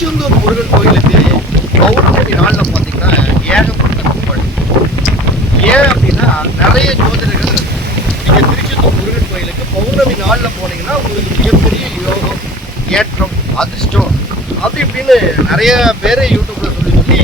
திருச்செந்தூர் முருகன் கோயிலுக்கு பௌர்ணமி நாளில் பார்த்தீங்கன்னா ஏகப்பட்ட கும்பல். ஏன் அப்படின்னா நிறைய ஜோதிடர்கள் நீங்கள் திருச்செந்தூர் முருகன் கோயிலுக்கு பௌர்ணமி நாளில் போனீங்கன்னா உங்களுக்கு மிகப்பெரிய யோகம், ஏற்றம், அதிர்ஷ்டம் அப்படி இப்படின்னு நிறைய பேர் யூடியூப்ல சொல்லி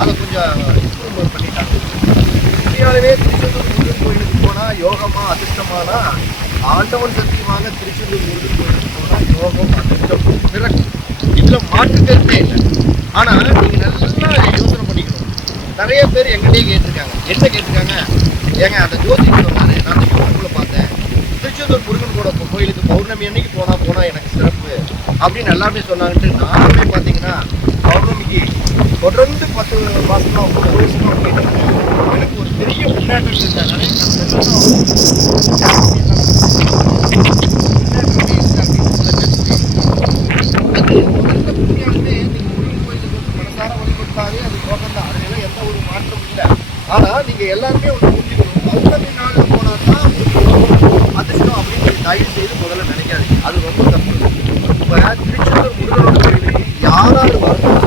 அதை கொஞ்சம் இம்ப்ரூவ்மெண்ட் பண்ணிட்டாங்க. உண்மையாலுமே திருச்செந்தூர் முருகன் கோயிலுக்கு போனால் யோகமா அதிர்ஷ்டமானா ஆண்டவன் சத்தியமாக திருச்செந்தூர் முருகன் கோயிலுக்கு போனால் யோகம் அதிர்ஷ்டம் பிறக்கும். இதில் மாற்றுக்கிறதே இல்லை. ஆனால் நீங்கள் நல்லா யோசனை பண்ணிக்கணும். நிறைய பேர் எங்கிட்டே கேட்டிருக்காங்க. என்ன கேட்டிருக்காங்க? ஏங்க அந்த ஜோதிக்கு சொன்னாரு, நான் அந்த யூடியூப்ல பார்த்தேன், திருச்செந்தூர் முருகன் கூட கோயிலுக்கு பௌர்ணமி அன்னைக்கு போனால் எனக்கு சிறப்பு அப்படின்னு எல்லாமே சொன்னாங்கன்ட்டு நானுமே பார்த்தீங்கன்னா பௌர்ணமிக்கு தொடர்ந்து 10 மாசமா 10 வருஷமா கேட்டிருக்கேன். எனக்கு ஒரு பெரிய முன்னேற்றம் இல்லை. நிறைய ஆனா நீங்க எல்லாருமே ஒரு புரிஞ்சுக்கணும். பௌர்ணமி நாள்ல போனா தான் அதிர்ஷ்டம் அப்படின்னு தயவு செய்து முதல்ல நினைக்காதீங்க. அது ரொம்ப தப்பு. இப்ப திருச்செந்தூர் முருகனோட கோயிலுக்கு யாராவது வரணும்,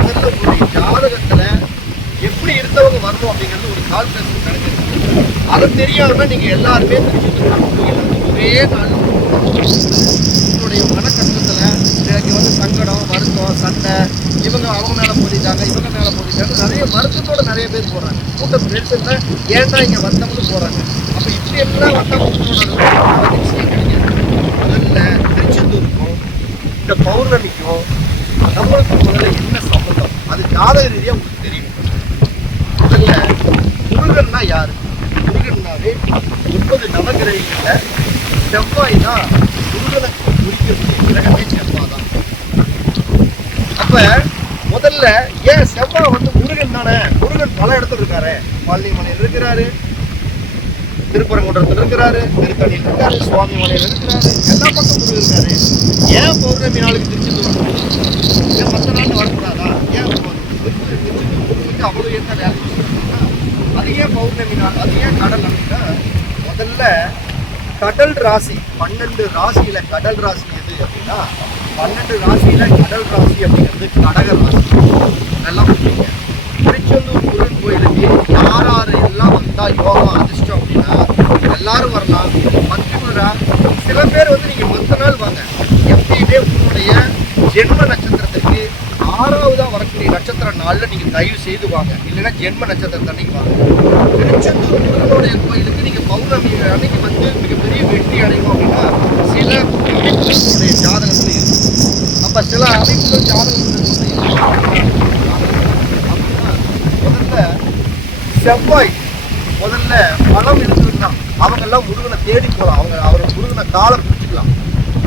அதற்குரிய ஜாதகத்துல எப்படி இருந்தவங்க வரணும் அப்படிங்கிறது ஒரு கால்குலேஷன் கிடைச்சிருக்கு. அதை தெரியாம நீங்க எல்லாருமே திருச்செந்தூர் கோயில் ஒரே நாள் உங்களுடைய மன கஷ்டத்துல எனக்கு சங்கடம், வருத்தம், சண்டை, இவங்க அவங்க மேல போதிட்டாங்க, இவங்க மேல போதிட்டாங்க, நிறைய வருத்தத்தோட நிறைய பேர் போறாங்க. கூட்டம் பெருசுல ஏன்டா இங்க வந்தவங்க போறாங்க. அப்ப இப்படி எல்லாம் வந்தவங்களோட விஷயம் கிடைக்காது. முதல்ல திருச்செந்தூருக்கும் இந்த பௌர்ணமிக்கும் நம்மளுக்கு முதல்ல என்ன சம்பந்தம், அது ஜாதக ரீதியா உங்களுக்கு தெரியும். முதல்ல முருகன்னா யாரு? முருகன்னாவே 9 நவகிரகங்கள்ல செவ்வாய் தான் முருகனை குறிக்கக்கூடிய கிரகமே செவ்வாய் தான். அப்ப முதல்ல ஏன் செவ்வாய் முருகன் தானே? முருகன் பல இடத்துல இருக்காரு. பழனிமலையில் இருக்கிறாரு, திருப்பரங்குன்றத்தில் இருக்கிறாரு, திருத்தணியில் இருக்காரு, சுவாமி மலையில் இருக்கிறாரு, எல்லா பக்கம் முருகன் இருக்காரு. ஏன் பௌர்ணமி நாளுக்கு திருச்செந்தூர் ஏன் மற்ற நாள் வரக்கூடாதா? ஏன் திருச்செந்தூருக்கு அவ்வளவு என்ன வேலை? அது ஏன் பௌர்ணமி நாள்? அது ஏன் கடல் அப்படின்னா, முதல்ல கடல் ராசி 12 ராசியில கடல் ராசி எது அப்படின்னா 12 ராசியில கடல் ராசி அப்படிங்கிறது கடக ராசி. நல்லா புரிஞ்சுங்க. திருச்செந்தூர் முருகன் கோயிலுக்கு யார் எல்லாம் வந்தா யோகம் அதிர்ஷ்டம் அப்படின்னா எல்லாரும் வரலாம். மற்றவரா சில பேர் நீங்க மற்ற நாள் வாங்க. எப்பயுமே உங்களுடைய ஜென்ம நட்சத்திரத்துக்கு 6வதா வரக்கூடிய நட்சத்திர நாள்ல நீங்க தயவு செய்து வாங்க. இல்லைன்னா ஜென்ம நட்சத்திரத்தை அன்னைக்கு வாங்க. திருச்செந்தூர் முருகனுடைய கோயிலுக்கு நீங்க பௌர்ணமி அன்னைக்கு மிகப்பெரிய வெற்றி அடைவோம் அப்படின்னா சில அமைப்புகளுடைய ஜாதகத்துல இருக்கும். அப்ப சில அமைப்புகள் ஜாதகத்துல அப்படின்னா முதல்ல செவ்வாய் முதல்ல பலம் இருந்ததுன்னா அவங்க எல்லாம் முருகனை தேடி போகலாம். அவர் முருகனை காலம் பிடிச்சிக்கலாம்.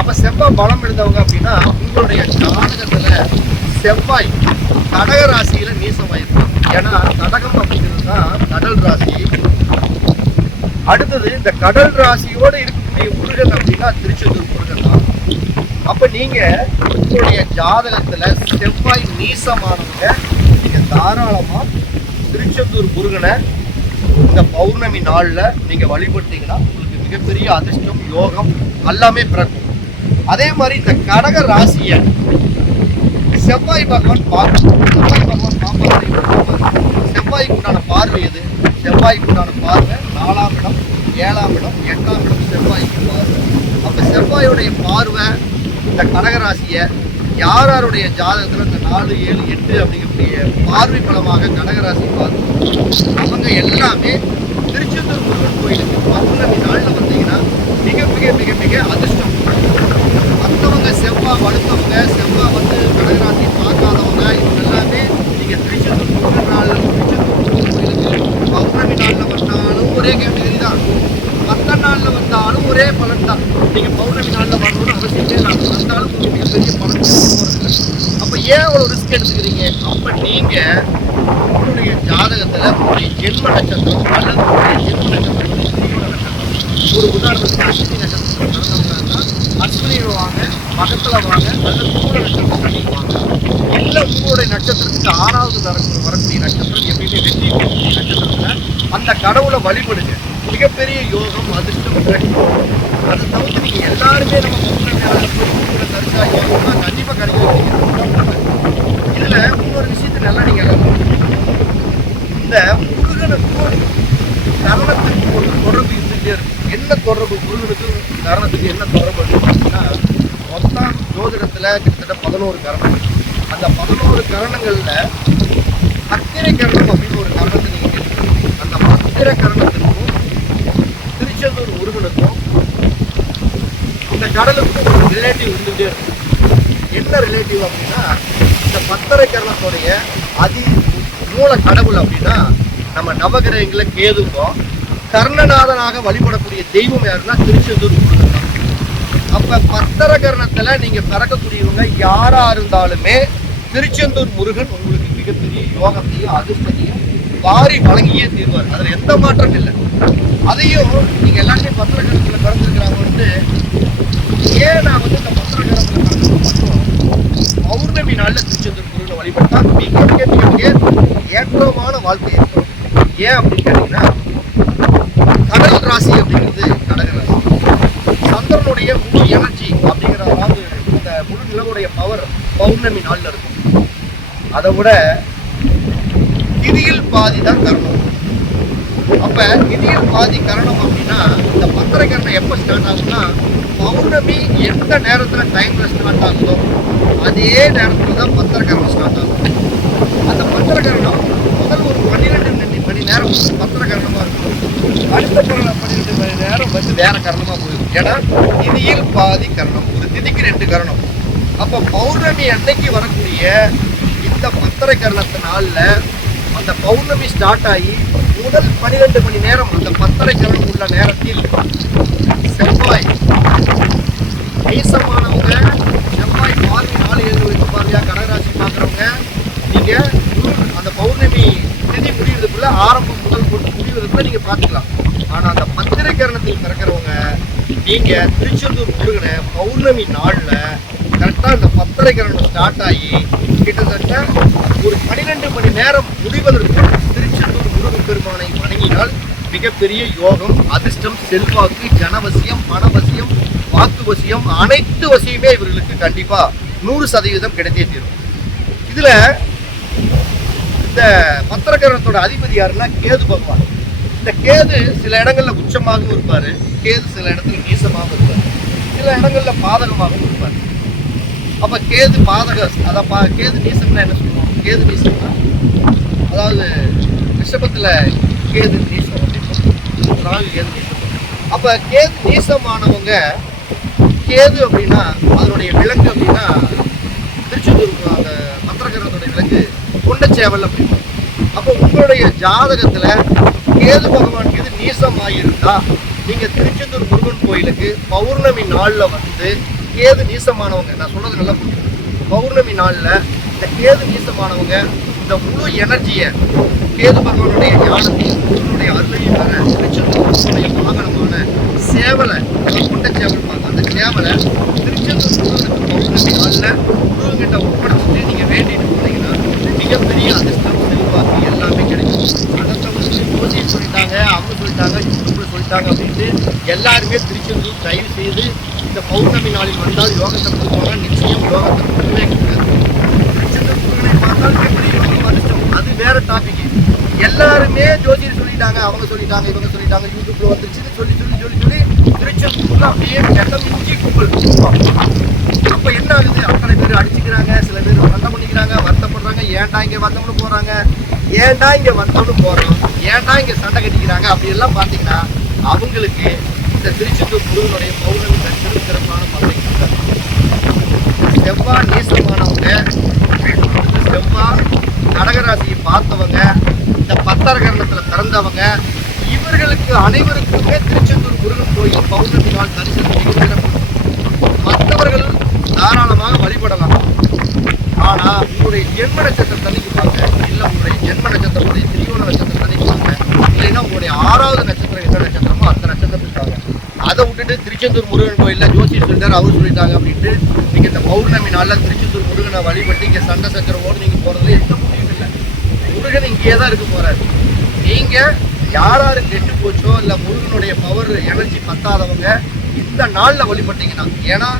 அப்ப செவ்வாய் பலம் இருந்தவங்க அப்படின்னா உங்களுடைய ஜாதகத்துல செவ்வாய் கடக ராசியில நீசமாயிருக்கும். ஏன்னா கடகம் அப்படிங்கிறது தான் கடல் ராசி. அடுத்தது இந்த கடல் ராசியோட இருக்கக்கூடிய முருகன் அப்படின்னா திருச்செந்தூர் முருகன் தான். அப்ப நீங்க உங்களுடைய ஜாதகத்துல செவ்வாய் நீசமானவங்க நீங்க தாராளமா திருச்செந்தூர் முருகனை இந்த பௌர்ணமி நாள்ல நீங்க வழிபட்டீங்கன்னா உங்களுக்கு மிகப்பெரிய அதிர்ஷ்டம், யோகம் எல்லாமே பிறக்கும். அதே மாதிரி இந்த கடக ராசிய செவ்வாய் பகவான் பார்க்கணும். செவ்வாய் பகவான் பார்ப்பாரு. செவ்வாய்க்கு உண்டான பார்வை எது? செவ்வாய்க்கு உண்டான பார்வை 4ஆம் இடம், 7ஆம் இடம், 8ஆம் இடம் செவ்வாய்க்கு பார்வை. அப்ப செவ்வாயுடைய பார்வை இந்த கடகராசிய யாருடைய ஜாதகத்துல இந்த 4, 7, 8 அப்படிங்கக்கூடிய பார்வை பலமாக கடகராசி பார்த்து அவங்க எல்லாமே திருச்செந்தூர் முருகன் கோயிலுக்கு பௌர்ணமி நாள்ல வந்தீங்கன்னா மிக மிக மிக மிக அதிர்ஷ்டம். மற்றவங்க செவ்வாய் வலுத்தவங்க, செவ்வாய் கடகராசி பார்க்காதவங்க, இவங்க எல்லாமே நீங்க திருச்செந்தூர் முருகன் நாள்ல திருச்செந்தூர் கோயிலுக்கு பௌர்ணமி நாள்ல வந்தாலும் ஒரே கேட்டகரி தான், மற்ற நாள்ல வந்தாலும் ஒரே பலன் தான். நீங்க பௌர்ணமி நாள்ல வரணும்னு அவசியமே நான் வந்தாலும் உங்களுக்கு பெரிய பலன் கிடைக்க போறதில்லை. அப்ப ஏன் அவ்வளவு ரிஸ்க் எடுத்துக்கிறீங்க? அப்ப நீங்க உங்களுடைய ஜாதகத்துல உங்களுடைய ஜென்ம நட்சத்திரம் அல்லது உங்களுடைய ஜென்ம நட்சத்திரம் ஸ்ரீயோட நட்சத்திரம், ஒரு உதாரணத்துக்கு அஸ்வினி நட்சத்திரம் நடந்தவங்கன்னா அஸ்வினியில் வாங்க, மகத்துல வாங்க, அல்லது மூல நட்சத்திரம் கண்டிப்பாக வாங்க. இல்லை உங்களுடைய நட்சத்திரத்துக்கு 6வது வரக்கூடிய நட்சத்திரம் எப்பயுமே வெற்றி நட்சத்திரத்துல அந்த கடவுளை வழிபடுங்க. மிகப்பெரிய யோகம், அதிர்ஷ்டம் கிடைக்கும். அதை தவிர்த்து நீங்க எல்லாருமே நம்ம பௌர்ணமி நாளில் போய் தரிசா யோகம்னா கண்டிப்பா கிடைக்கும். முருகனுக்கும் கரணத்துக்கும் ஒரு தொடர்பு இருந்துகிட்டே இருக்கும். என்ன தொடர்பு முருகனுக்கும் கரணத்துக்கு என்ன தொடர்பு அப்படின்னா, மொத்தம் ஜோதிடத்துல கிட்டத்தட்ட 11 கரணம். அந்த 11 கரணங்கள்ல அத்திரை கரணம் அப்படின்னு ஒரு கரணத்தை நீங்க கேட்டுக்கணும். அந்த அத்திரை கரணத்துக்கும் திருச்செந்தூர் முருகனுக்கும் இந்த கடலுக்கும் ஒரு ரிலேட்டிவ் இருந்துகிட்டே இருக்கும். என்ன ரிலேட்டிவ் அப்படின்னா, இந்த பத்தரை கரணத்துடைய மூல கடவுள் அப்படின்னா நம்ம நவகிரகங்கள கேதுக்கும், கர்ணநாதனாக வழிபடக்கூடிய தெய்வம் யாருன்னா திருச்செந்தூர் முருகன் தான். அப்ப பத்தர கரணத்துல நீங்க பிறக்கக்கூடியவங்க யாரா இருந்தாலுமே திருச்செந்தூர் முருகன் உங்களுக்கு மிகப்பெரிய யோகத்தையும் அதிர்ஷ்டத்தையும் வாரி வழங்கியே தீர்வார். அதுல எந்த மாற்றம் இல்லை. அதையும் நீங்க எல்லாருமே பத்திர கரணத்துல பிறந்திருக்கிறாங்க. ஏன் நான் இந்த பத்திர கரணத்துல பிறந்தது பௌர்ணமி நாள்ல திருச்செந்தூர் முருகனை வழிபட்டா மிக மிக மிக ஏற்றமான வாழ்க்கை இருக்கும். ஏன் அப்படின்னு கேட்டீங்கன்னா, கடல் ராசி அப்படிங்கிறது கடக ராசி. சந்திரனுடைய முழு எனர்ஜி அப்படிங்கிற, அதாவது இந்த முழு நிலவுடைய பவர் பௌர்ணமி நாள்ல இருக்கும். அதை விட திதியில் பாதி தான் கரணம். அப்ப திதியில் பாதி கரணம் அப்படின்னா இந்த பத்திரை கரணம் எப்ப ஸ்டார்ட் ஆகுதுன்னா, பௌர்ணமி எந்த நேரத்துல டைம்ல ஸ்டார்ட் ஆகுதோ அதே நேரத்துல தான் பத்திர கரணம் ஸ்டார்ட் ஆகும். அந்த பத்திர கரணம் முதல் ஒரு 12 மணி நேரம் பத்திர கரணமா இருக்கும். அடுத்த 12 மணி நேரம் வந்து வேற கரணமா போயிடும். ஏன்னா திதியில் பாதி கரணம், ஒரு திதிக்கு 2 கரணம். அப்ப பௌர்ணமி அன்னைக்கு வரக்கூடிய இந்த பத்திர கரணத்து நாள்ல அந்த பௌர்ணமி ஸ்டார்ட் ஆகி முதல் 12 மணி நேரம் அந்த பத்திரை கரணம் உள்ள நேரத்தில் செவ்வாய் நீசமானவங்க, செவ்வாய் பார்வை 4-7 பார்வையா கடகராசி பார்க்குறவங்க, நீங்க அந்த பௌர்ணமி திதி முடிவதற்குள்ள ஆரம்பம் முதல் கொண்டு முடிவதற்குள்ள நீங்க பார்த்துக்கலாம். ஆனா அந்த பத்திரை கரணத்தில் பிறக்கிறவங்க நீங்க திருச்செந்தூர் முருகனை பௌர்ணமி நாள்ல கரெக்டா அந்த பத்திரை கரணம் ஸ்டார்ட் ஆகி கிட்டத்தட்ட ஒரு 12 மணி நேரம் முடிவதற்கு திருச்செந்தூர் முருகன் பெருமானை வணங்கினால் மிகப்பெரிய யோகம், அதிர்ஷ்டம், செல்வாக்கு, ஜனவசியம், பணவசியம், வாக்கு வசியம், அனைத்து வசியமே இவர்களுக்கு கண்டிப்பா 100% கிடைத்தே தீரும். இதுல இந்த பத்திரகரணத்தோட அதிபதி யாருன்னா கேது பகவான். இந்த கேது சில இடங்கள்ல உச்சமாகவும் இருப்பாரு, கேது சில இடத்துல நீசமாகவும் இருப்பாரு, சில இடங்கள்ல பாதகமாகவும் இருப்பாரு. அப்ப கேது பாதக, கேது நீசம்னா என்ன சொல்லுவோம்? கேது நீசம்னா அதாவது ரிஷபத்துல கேது நீசம் அப்படின்னு ராகு கேது நீசம். அப்ப கேது நீசமானவங்க, கேது அப்படின்னா அதனுடைய விலங்கு அப்படின்னா திருச்செந்தூர் அந்த பத்திரகரணத்துடைய விலங்கு கொண்டச்சேவல் அப்படின்னு. அப்போ உங்களுடைய ஜாதகத்துல கேது பகவான் கேது நீசமாயிருந்தா நீங்க திருச்செந்தூர் முருகன் கோயிலுக்கு பௌர்ணமி நாள்ல வந்து, கேது நீசமானவங்க, நான் சொல்றது நல்லா புரியும், பௌர்ணமி நாள்ல இந்த கேது நீசமானவங்க இந்த முழு எனர்ஜியை கேது பகவானுடைய ஞானத்தையும் முருகனுடைய அருளையும் வர திருச்செந்தூருடைய வாகனமான சேவலை, கொண்டச்சேவல் அந்த சேவலை திருச்செந்தூர் முருகனுக்கு பௌர்ணமி நாளில் முருகன்கிட்ட ஒப்படைச்சிட்டு நீங்க வேண்டிட்டு போனீங்கன்னா மிகப்பெரிய அதிர்ஷ்டம், செல்வாக்கு எல்லாமே கிடைக்கும். அதை வந்து ஜோதியை சொல்லிட்டாங்க, அவங்க சொல்லிட்டாங்க, யூடியூப்ல சொல்லிட்டாங்க அப்படின்ட்டு எல்லாருமே திருச்செந்தூர் தயவு செய்து இந்த பௌர்ணமி நாளில் வந்தால் யோகத்தை கொடுப்பாங்க. நிச்சயம் யோகத்தை கொடுக்கவே கிடையாது. திருச்செந்தூர் முருகனை பார்த்தால் எப்படி யோகம் அதிர்ஷ்டம், அது வேற டாபிக். எல்லாருமே ஜோதியர் சொல்லிட்டாங்க, அவங்க சொல்லிட்டாங்க, இவங்க சொல்லிட்டாங்க, யூடியூப்ல வந்துருச்சுன்னு சொல்லி திருச்செந்தூர்ல அப்படியே கெட்டம் மூஞ்சி கும்பல். அப்ப என்ன ஆகுது? அத்தனை பேர் அடிச்சுக்கிறாங்க, சில பேர் சண்டை பண்ணிக்கிறாங்க, வருத்தப்படுறாங்க, ஏன்டா இங்க வந்தோம்னு போறாங்க, ஏன்டா இங்க வந்தோம்னு போறோம், ஏன்டா இங்க சண்டை கட்டிக்கிறாங்க. அப்படி எல்லாம் பாத்தீங்கன்னா அவங்களுக்கு இந்த திருச்செந்தூர் முருகனுடைய பௌர்ணமி தரிசனம் சிறப்பான பலனை கொடுத்தாரு. செவ்வாய் நேசமானவங்க, செவ்வாய் கடகராசியை பார்த்தவங்க, இந்த பத்தரகரணத்துல பிறந்தவங்க, இவர்களுக்கு அனைவருக்குமே திருச்செந்தூர் முருகன் கோயில் பௌர்ணமி நாள் தரிசனம் சிறப்பு. மற்றவர்கள் தாராளமாக வழிபடலாம். ஆனா உங்களுடைய ஜென்ம நட்சத்திரம் தனிக்குவாங்க, இல்ல உங்களுடைய ஜென்ம நட்சத்திரமுடைய திரியோண நட்சத்திரம் தனிக்குவாங்க, இல்லைன்னா உங்களுடைய 6வது நட்சத்திரம் எந்த நட்சத்திரமோ அந்த நட்சத்திரத்துக்காங்க. அதை விட்டுட்டு திருச்செந்தூர் முருகன் கோயில்ல ஜோசியர் சொல்லிட்டாரு, அவர் சொல்லிட்டாங்க அப்படின்ட்டு நீங்க இந்த பௌர்ணமி நாள்ல திருச்செந்தூர் முருகனை வழிபட்டு இங்க சண்டை சச்சரவோடு நீங்க போறதுல எந்த முடியும் இல்லை. முருகன் இங்கேயே தான் இருக்க போறாரு. நீங்க யாராரு கெட்டு போச்சோ இல்ல முருகனுடைய பவர் எனர்ஜி பத்தாதவங்க இந்த நாள்ல வழிபட்டீங்கன்னா, ஏன்னா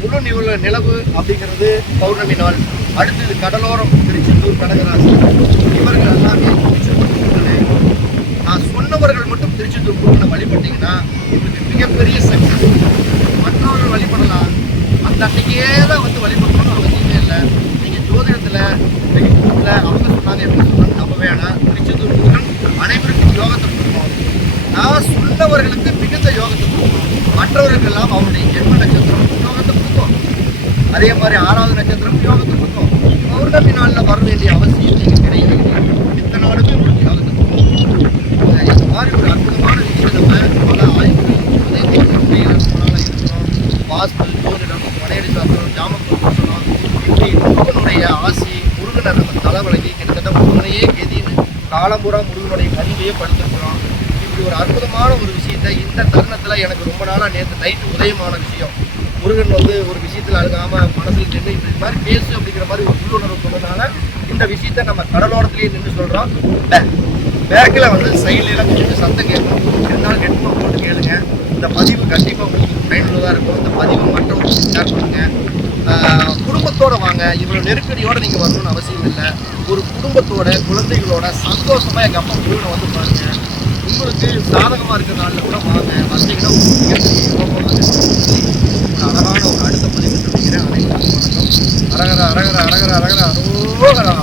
முழு நிலவு அப்படிங்கிறது பௌர்ணமி நாள், அடுத்தது கடலோரம் திருச்செந்தூர் கடகராசி, இவர்கள் எல்லாமே திருச்செந்தூர் முருகனை வழிபட்டீங்கன்னா உங்களுக்கு மிகப்பெரிய சக்சஸ். மற்றவர்கள் வழிபடலாம், அந்த அன்னைக்கே தான் வந்து வழிபடணும்னு அவசியமே இல்லை. நீங்கள் ஜோதிடத்தில் வீட்டில் அவங்க சொன்னாங்க எப்படி சொன்னாங்க நம்ப வேணாம். திருச்செந்தூர் முருகன் அனைவருக்கும் யோகத்தை கொடுக்கும். நான் சொன்னவர்களுக்கு மிகுந்த யோகத்தை கொடுக்கும். மற்றவர்களுக்கெல்லாம் அவருடைய ஜென்ம நட்சத்திரம் யோகத்தை கொடுக்கும். அதே மாதிரி 6வது நட்சத்திரம் யோகத்தை கொடுக்கும். பௌர்ணமி நாளில் வர வேண்டிய அவசியம் நீங்கள் கிடையாது. இத்தனை நாளுமே உங்களுக்கு யோகத்தை கொடுக்கும். இந்த மாதிரி ஒரு அற்புதமான விஷயம் நம்ம பல ஆய்வுகள் அதே போல் இருக்கிறோம். வாஸ்து, ஜோதிடம், மனையடி சாஸ்திரம், ஜாமக்கோசனம், இப்படி முருகனுடைய ஆசி, முருகனை நம்ம தலைவலகி கிட்டத்தட்ட முருகனையே கெதின்னு காலம்புறா முருகனுடைய பதிவையே படுத்திருக்கிறோம். இப்படி ஒரு அற்புதமான ஒரு விஷயத்தை இந்த தருணத்தில் எனக்கு ரொம்ப நாளாக நேற்று நைட்டு உதயமான விஷயம். முருகன் வந்து ஒரு விஷயத்தில் அழுகாமல் மனசில் நின்று இந்த மாதிரி பேசு அப்படிங்கிற மாதிரி ஒரு உள்ளுணர்வு சொன்னதுனால இந்த விஷயத்த நம்ம கடலோரத்துலேயே நின்று சொல்கிறோம். பேக்கில் வந்து சைட்லாம் கொஞ்சம் சத்தம் கேட்கும், இருந்தாலும் ஹெட்ஃபோன் போட்டு கேளுங்க. இந்த பதிவு கண்டிப்பாக உங்களுக்கு பயனுள்ளதாக இருக்கும். இந்த பதிவை மற்றவங்களுக்கு ஷேர் பண்ணுங்கள். குடும்பத்தோடு வாங்க. இவ்வளோ நெருக்கடியோடு நீங்கள் வரணும்னு அவசியம் இல்லை. ஒரு குடும்பத்தோட குழந்தைகளோட சந்தோஷமாக எங்கள் அப்பா முருகனை வந்து பாருங்கள். உங்களுக்கு சாதகமாக இருக்கிற நாளில் கூட வாங்க. வந்தீங்கன்னா ஒரு அழகான ஒரு அடுத்த பதிவு சொல்லிக்கிறேன். அனைவருக்கும் வணக்கம். அரகர அரகர அரகர அரகர அரோகரா.